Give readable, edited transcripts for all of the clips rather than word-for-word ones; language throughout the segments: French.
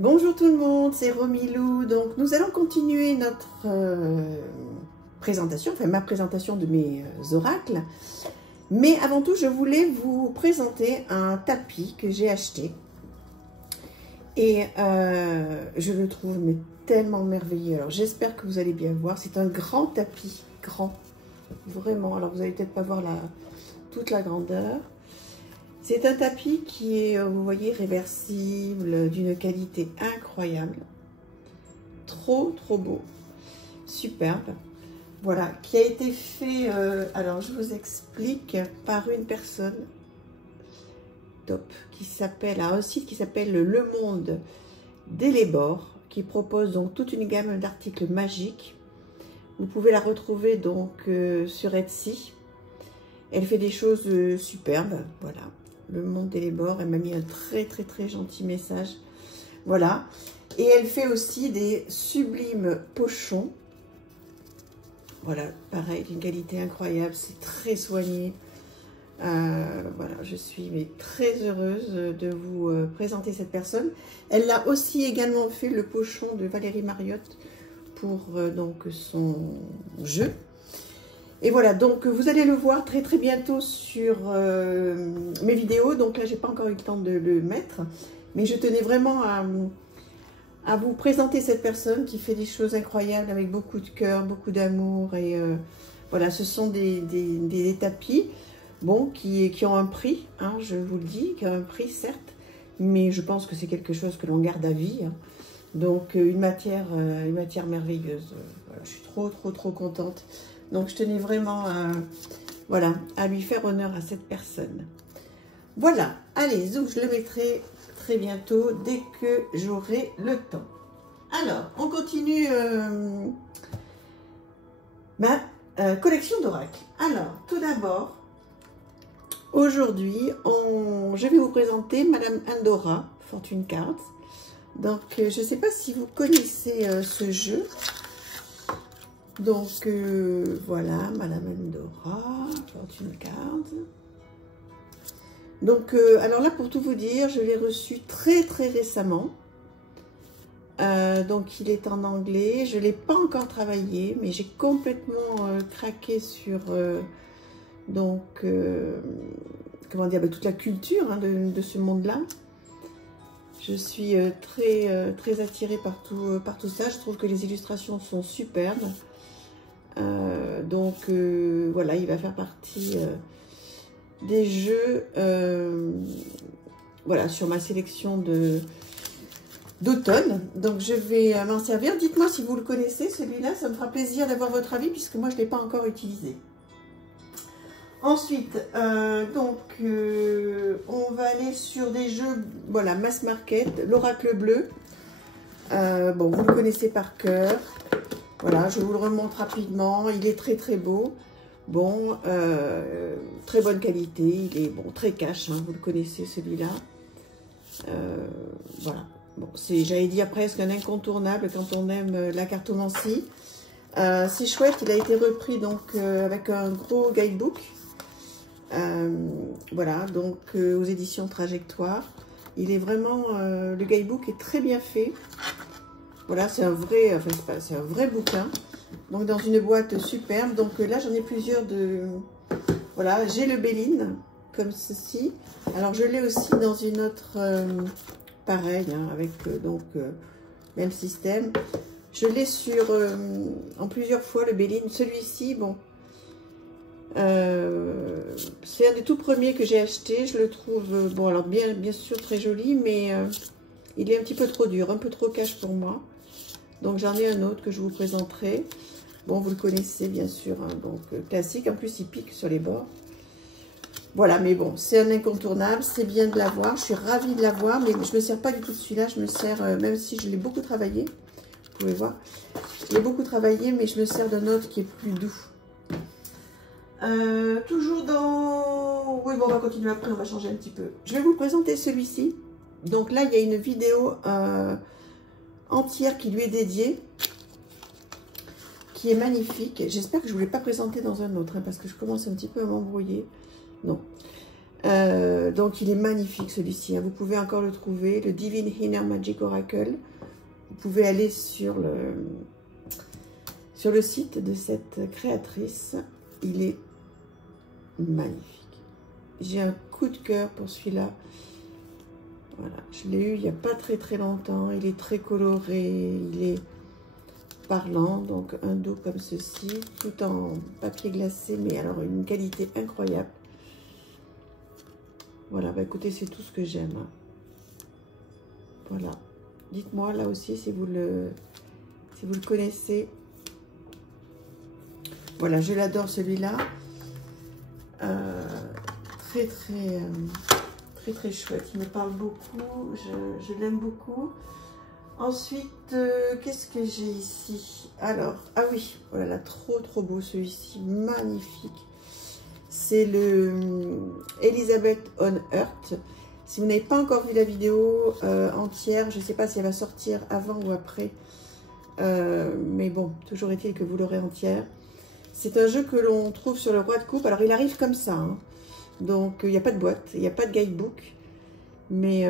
Bonjour tout le monde, c'est Romilou. Donc nous allons continuer notre présentation, enfin ma présentation de mes oracles. Mais avant tout, je voulais vous présenter un tapis que j'ai acheté. Et je le trouve mais tellement merveilleux. Alors j'espère que vous allez bien voir. C'est un grand tapis, grand, vraiment. Alors vous allez peut-être pas voir toute la grandeur. C'est un tapis qui est, vous voyez, réversible, d'une qualité incroyable. Trop beau. Superbe. Voilà, qui a été fait, alors je vous explique, par une personne top, qui s'appelle, un site qui s'appelle Le Monde d'Elébor, qui propose donc toute une gamme d'articles magiques. Vous pouvez la retrouver donc sur Etsy. Elle fait des choses superbes, voilà. Le Monde d'Elébor, elle m'a mis un très gentil message. Voilà. Et elle fait aussi des sublimes pochons. Voilà, pareil, d'une qualité incroyable. C'est très soigné. Voilà, je suis très heureuse de vous présenter cette personne. Elle a aussi également fait le pochon de Valérie Mariotte pour donc son jeu. Et voilà, donc vous allez le voir très bientôt sur mes vidéos. Donc là, j'ai pas encore eu le temps de le mettre. Mais je tenais vraiment à vous présenter cette personne qui fait des choses incroyables avec beaucoup de cœur, beaucoup d'amour. Et voilà, ce sont des tapis, bon, qui ont un prix, hein, je vous le dis, qui ont un prix certes. Mais je pense que c'est quelque chose que l'on garde à vie. Hein. Donc une matière merveilleuse. Voilà, je suis trop contente. Donc, je tenais vraiment voilà, à lui faire honneur à cette personne. Voilà, allez, donc je le mettrai très bientôt, dès que j'aurai le temps. Alors, on continue ma collection d'oracles. Alors, tout d'abord, aujourd'hui, je vais vous présenter Madame Andorra, Fortune Cards. Donc, je ne sais pas si vous connaissez ce jeu. Donc, voilà, Madame Andorra, Fortune Cards. Donc, alors là, pour tout vous dire, je l'ai reçu très récemment. Donc, il est en anglais. Je ne l'ai pas encore travaillé, mais j'ai complètement craqué sur, donc, comment dire, toute la culture hein, de ce monde-là. Je suis très attirée par tout ça. Je trouve que les illustrations sont superbes. Donc voilà, il va faire partie des jeux voilà, sur ma sélection d'automne. Donc je vais m'en servir. Dites-moi si vous le connaissez, celui-là, ça me fera plaisir d'avoir votre avis puisque moi je ne l'ai pas encore utilisé. Ensuite, donc on va aller sur des jeux, voilà, mass market, l'oracle bleu. Bon, vous le connaissez par cœur. Voilà, je vous le remontre rapidement. Il est très beau. Bon, très bonne qualité. Il est bon, très cash, hein, vous le connaissez celui-là. Voilà. Bon, c'est, j'allais dire presque un incontournable quand on aime la cartomancie. C'est chouette, il a été repris donc avec un gros guidebook. Voilà, donc aux éditions Trajectoire. Il est vraiment, le guidebook est très bien fait. Voilà, c'est un vrai, enfin, c'est un vrai bouquin. Donc, dans une boîte superbe. Donc, là, j'en ai plusieurs de... Voilà, j'ai le Béline, comme ceci. Alors, je l'ai aussi dans une autre... pareil, hein, avec, donc, même système. Je l'ai sur... en plusieurs fois, le Béline. Celui-ci, bon... c'est un des tout premiers que j'ai acheté. Je le trouve, bon, alors, bien sûr, très joli, mais... il est un petit peu trop dur, un peu trop cash pour moi. Donc, j'en ai un autre que je vous présenterai. Bon, vous le connaissez, bien sûr. Hein, donc, classique. En plus, il pique sur les bords. Voilà, mais bon, c'est un incontournable. C'est bien de l'avoir. Je suis ravie de l'avoir. Mais je ne me sers pas du tout de celui-là. Je me sers, même si je l'ai beaucoup travaillé. Vous pouvez voir. Je l'ai beaucoup travaillé, mais je me sers d'un autre qui est plus doux. Toujours dans... Oui, bon, on va continuer après. On va changer un petit peu. Je vais vous présenter celui-ci. Donc là, il y a une vidéo entière qui lui est dédiée, qui est magnifique. J'espère que je ne vous l'ai pas présenté dans un autre, hein, parce que je commence un petit peu à m'embrouiller. Non. Donc il est magnifique celui-ci, hein. Vous pouvez encore le trouver, le Divine Inner Magic Oracle. Vous pouvez aller sur le site de cette créatrice. Il est magnifique. J'ai un coup de cœur pour celui-là. Voilà, je l'ai eu il n'y a pas très longtemps. Il est très coloré, il est parlant. Donc un dos comme ceci, tout en papier glacé, mais alors une qualité incroyable. Voilà, bah écoutez, c'est tout ce que j'aime. Voilà. Dites-moi là aussi si vous le connaissez. Voilà, je l'adore celui-là. Très chouette. Il me parle beaucoup. Je l'aime beaucoup. Ensuite, qu'est-ce que j'ai ici? Alors, ah oui, voilà, trop beau celui-ci. Magnifique. C'est le Elizabeth on Earth. Si vous n'avez pas encore vu la vidéo entière, je ne sais pas si elle va sortir avant ou après. Mais bon, toujours est-il que vous l'aurez entière. C'est un jeu que l'on trouve sur le roi de coupe. Alors, il arrive comme ça. Hein. Donc, il n'y a pas de boîte, il n'y a pas de guidebook. Mais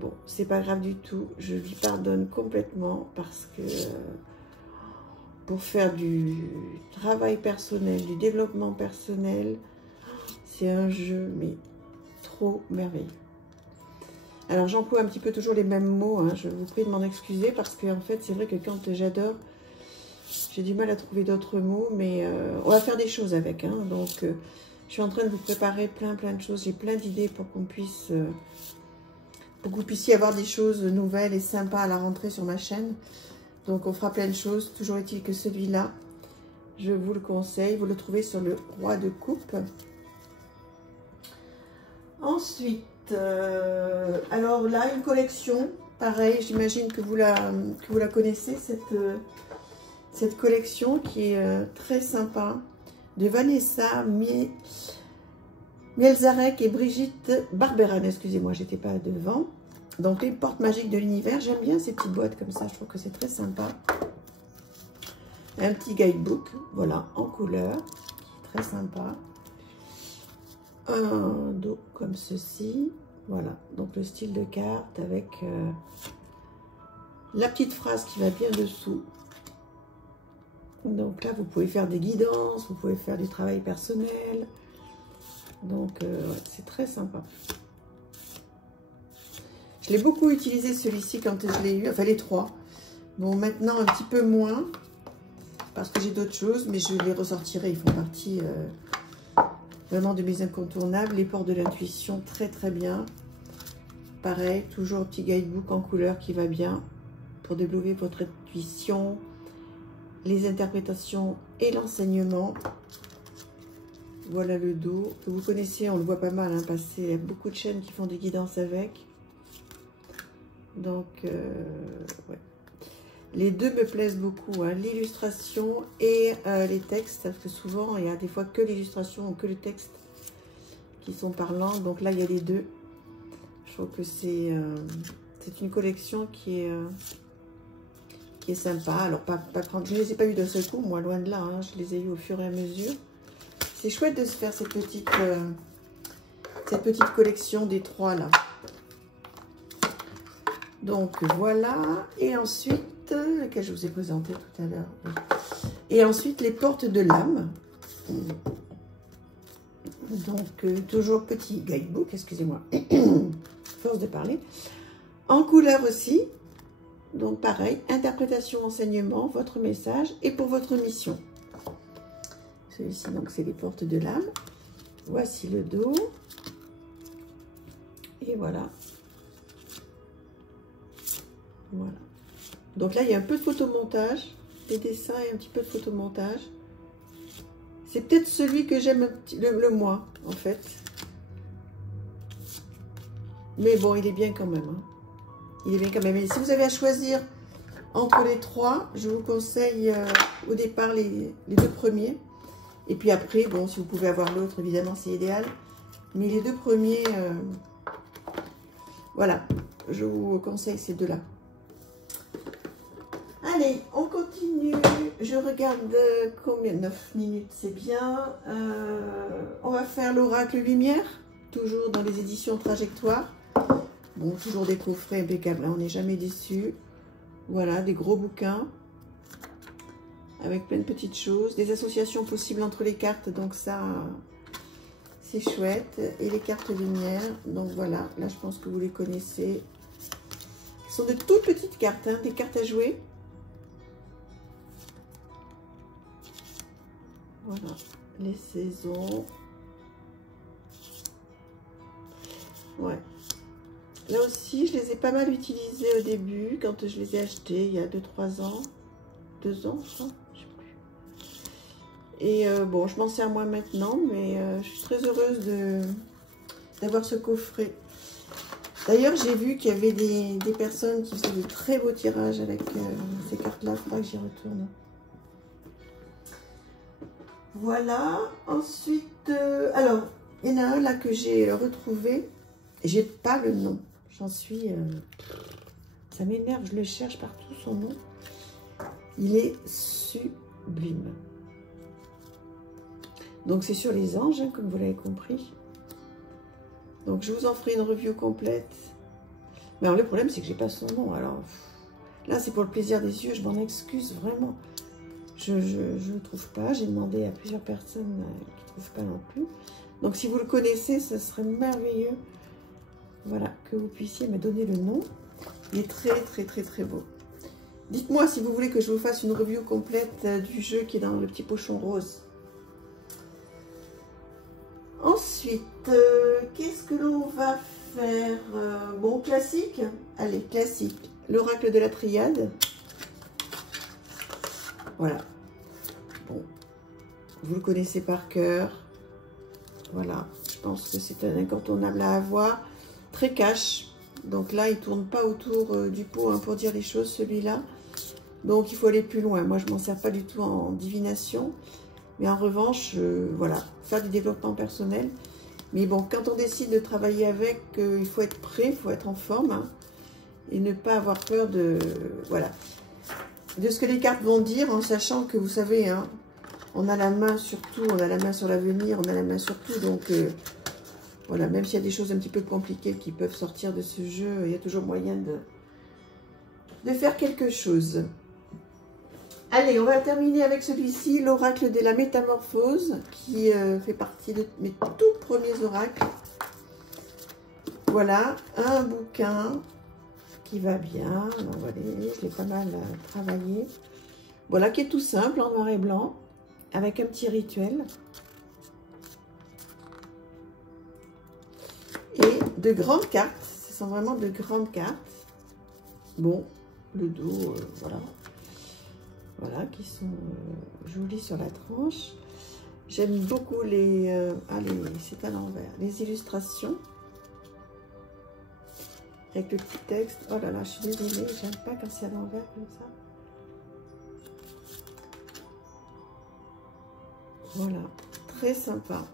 bon, c'est pas grave du tout. Je lui pardonne complètement parce que pour faire du travail personnel, du développement personnel, c'est un jeu, mais trop merveilleux. Alors, j'emploie un petit peu toujours les mêmes mots. Hein. Je vous prie de m'en excuser parce que en fait, c'est vrai que quand j'adore, j'ai du mal à trouver d'autres mots. Mais on va faire des choses avec. Hein. Donc, je suis en train de vous préparer plein de choses. J'ai plein d'idées pour qu'on puisse... pour que vous puissiez avoir des choses nouvelles et sympas à la rentrée sur ma chaîne. Donc, on fera plein de choses. Toujours est-il que celui-là, je vous le conseille. Vous le trouvez sur le roi de coupe. Ensuite, alors là, une collection. Pareil, j'imagine que vous la connaissez, cette collection qui est très sympa. De Vanessa Mielzarek et Brigitte Barberan. Excusez-moi, j'étais pas devant. Donc, les portes magiques de l'univers. J'aime bien ces petites boîtes comme ça. Je trouve que c'est très sympa. Un petit guidebook, voilà, en couleur. Très sympa. Un dos comme ceci. Voilà, donc le style de carte avec la petite phrase qui va bien dessous. Donc là, vous pouvez faire des guidances, vous pouvez faire du travail personnel. Donc, ouais, c'est très sympa. Je l'ai beaucoup utilisé celui-ci quand je l'ai eu, enfin les trois. Bon, maintenant un petit peu moins, parce que j'ai d'autres choses, mais je les ressortirai. Ils font partie vraiment de mes incontournables. Les ports de l'intuition, très bien. Pareil, toujours un petit guidebook en couleur qui va bien pour développer votre intuition, les interprétations et l'enseignement. Voilà le dos, que vous connaissez, on le voit pas mal, hein, parce qu'il y a beaucoup de chaînes qui font des guidances avec. Donc, ouais. Les deux me plaisent beaucoup, hein, l'illustration et les textes, parce que souvent, il y a des fois que l'illustration ou que le texte qui sont parlants. Donc là, il y a les deux. Je trouve que c'est une collection qui est sympa. Alors, je ne les ai pas eu d'un seul coup, moi, loin de là. Hein, je les ai eu au fur et à mesure. C'est chouette de se faire cette petite collection des trois là. Donc voilà. Et ensuite, lequel je vous ai présenté tout à l'heure. Et ensuite, les portes de l'âme. Donc, toujours petit guidebook, excusez-moi. Force de parler. En couleur aussi. Donc pareil, interprétation, enseignement, votre message et pour votre mission. Celui-ci, donc, c'est les portes de l'âme. Voici le dos. Et voilà. Voilà. Donc là, il y a un peu de photomontage, des dessins et un petit peu de photomontage. C'est peut-être celui que j'aime le moins, en fait. Mais bon, il est bien quand même. Hein. Il est bien quand même. Et si vous avez à choisir entre les trois, je vous conseille au départ les deux premiers. Et puis après, bon, si vous pouvez avoir l'autre, évidemment, c'est idéal. Mais les deux premiers, voilà, je vous conseille ces deux-là. Allez, on continue. Je regarde combien, 9 minutes, c'est bien. On va faire l'oracle lumière. toujours dans les éditions Trajectoire. Bon, toujours des coffrets impeccables, hein, on n'est jamais déçus. Voilà, des gros bouquins avec plein de petites choses, des associations possibles entre les cartes, donc ça, c'est chouette. Et les cartes lumière, donc voilà, là je pense que vous les connaissez. Ce sont de toutes petites cartes, hein, des cartes à jouer. Voilà, les saisons. Ouais. Là aussi, je les ai pas mal utilisées au début, quand je les ai achetées, il y a 2-3 ans. 2 ans, je crois, je sais plus. Et bon, je m'en sers moins maintenant, mais je suis très heureuse d'avoir ce coffret. D'ailleurs, j'ai vu qu'il y avait des personnes qui faisaient de très beaux tirages avec ces cartes-là. Il faudra que j'y retourne. Voilà. Ensuite, alors, il y en a un là que j'ai retrouvé. J'ai pas le nom. J'en suis... ça m'énerve, je le cherche partout, son nom. Il est sublime. Donc, c'est sur les anges, hein, comme vous l'avez compris. Donc, je vous en ferai une review complète. Mais alors, le problème, c'est que j'ai pas son nom. Alors, là, c'est pour le plaisir des yeux. Je m'en excuse, vraiment. Je ne trouve pas. J'ai demandé à plusieurs personnes qui ne trouvent pas non plus. Donc, si vous le connaissez, ce serait merveilleux. Voilà, que vous puissiez me donner le nom. Il est très, très, très, très beau. Dites-moi si vous voulez que je vous fasse une review complète du jeu qui est dans le petit pochon rose. Ensuite, qu'est-ce que l'on va faire? Bon, classique. Allez, classique. L'oracle de la triade. Voilà. Bon, vous le connaissez par cœur. Voilà, je pense que c'est un incontournable à avoir. Très cash. Donc là, il ne tourne pas autour du pot, hein, pour dire les choses, celui-là. Donc, il faut aller plus loin. Moi, je ne m'en sers pas du tout en divination. Mais en revanche, voilà, faire du développement personnel. Mais bon, quand on décide de travailler avec, il faut être prêt, il faut être en forme. Hein, et ne pas avoir peur de, voilà, de ce que les cartes vont dire, en sachant que, vous savez, hein, on a la main sur tout, on a la main sur l'avenir, on a la main sur tout. Donc, voilà, même s'il y a des choses un petit peu compliquées qui peuvent sortir de ce jeu, il y a toujours moyen de faire quelque chose. Allez, on va terminer avec celui-ci, l'oracle de la métamorphose, qui fait partie de mes tout premiers oracles. Voilà, un bouquin qui va bien. Donc, voilà, je l'ai pas mal travaillé. Voilà, qui est tout simple, en noir et blanc, avec un petit rituel. Et de grandes cartes, ce sont vraiment de grandes cartes. Bon, le dos, voilà. Voilà, qui sont jolies sur la tranche. J'aime beaucoup les... c'est à l'envers. Les illustrations. Avec le petit texte. Oh là là, je suis désolée, j'aime pas quand c'est à l'envers comme ça. Voilà, très sympa.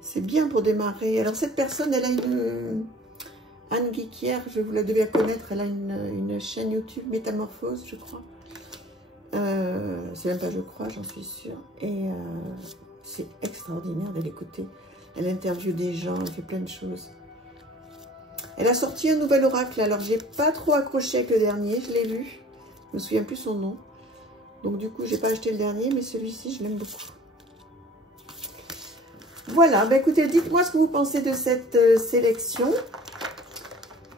C'est bien pour démarrer. Alors cette personne, elle a une... Anne Guiquière, je vous la devais connaître, elle a une chaîne YouTube, Métamorphose, je crois. C'est même pas je crois, j'en suis sûre. Et c'est extraordinaire de l'écouter. Elle interviewe des gens, elle fait plein de choses. Elle a sorti un nouvel oracle, alors j'ai pas trop accroché avec le dernier, je l'ai vu. Je me souviens plus son nom. Donc du coup, j'ai pas acheté le dernier, mais celui-ci, je l'aime beaucoup. Voilà, bah écoutez, dites-moi ce que vous pensez de cette sélection.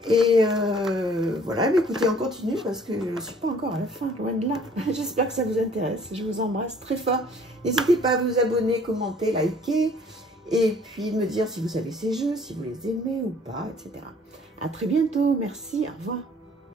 Et voilà, mais écoutez, on continue parce que je ne suis pas encore à la fin, loin de là. J'espère que ça vous intéresse. Je vous embrasse très fort. N'hésitez pas à vous abonner, commenter, liker. Et puis me dire si vous savez ces jeux, si vous les aimez ou pas, etc. À très bientôt. Merci. Au revoir.